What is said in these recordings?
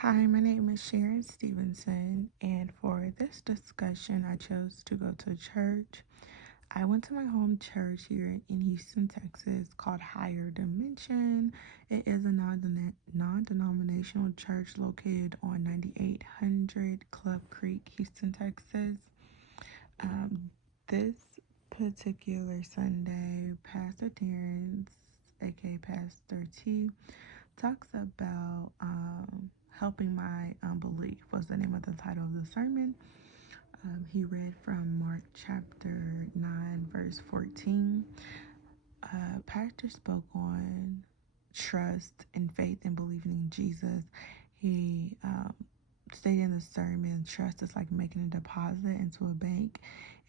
Hi, my name is Sharon Stevenson, and for this discussion, I chose to go to church. I went to my home church here in Houston, Texas, called Higher Dimension. It is a non denominational church located on 9800 Club Creek, Houston, Texas. Um, this particular Sunday, Pastor Terrence, aka Pastor T, talks about helping my unbelief was the name of the title of the sermon. He read from Mark chapter 9 verse 14. Pastor spoke on trust and faith and believing in Jesus. He stated in the sermon, trust is like making a deposit into a bank.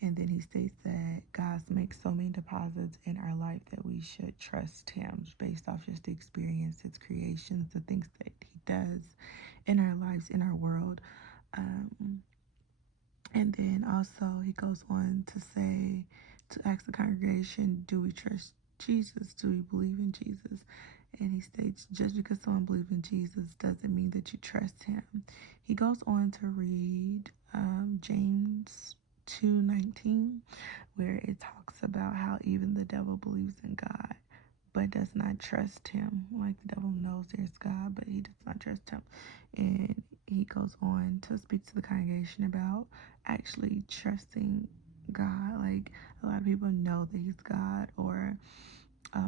And then he states that God makes so many deposits in our life that we should trust him based off just the experience, his creations, the things that he does in our lives, in our world. Um, and then also he goes on to say, to ask the congregation, do we trust Jesus? Do we believe in Jesus? And he states, just because someone believes in Jesus doesn't mean that you trust him. He goes on to read James 2:19, where it talks about how even the devil believes in God but does not trust him. Like the devil knows there's God, but he does not trust him. And he goes on to speak to the congregation about actually trusting God. Like a lot of people know that he's God or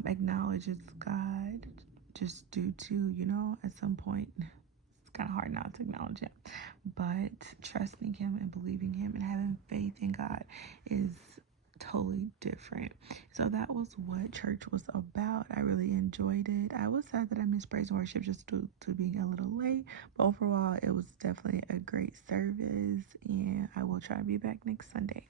acknowledges God just due to, at some point it's kind of hard not to acknowledge him. But trusting him and believing him and having faith in God is totally different. So that was what church was about. I really enjoyed it. I was sad that I missed praise and worship just due to being a little late, but overall it was definitely a great service, and I will try to be back next Sunday.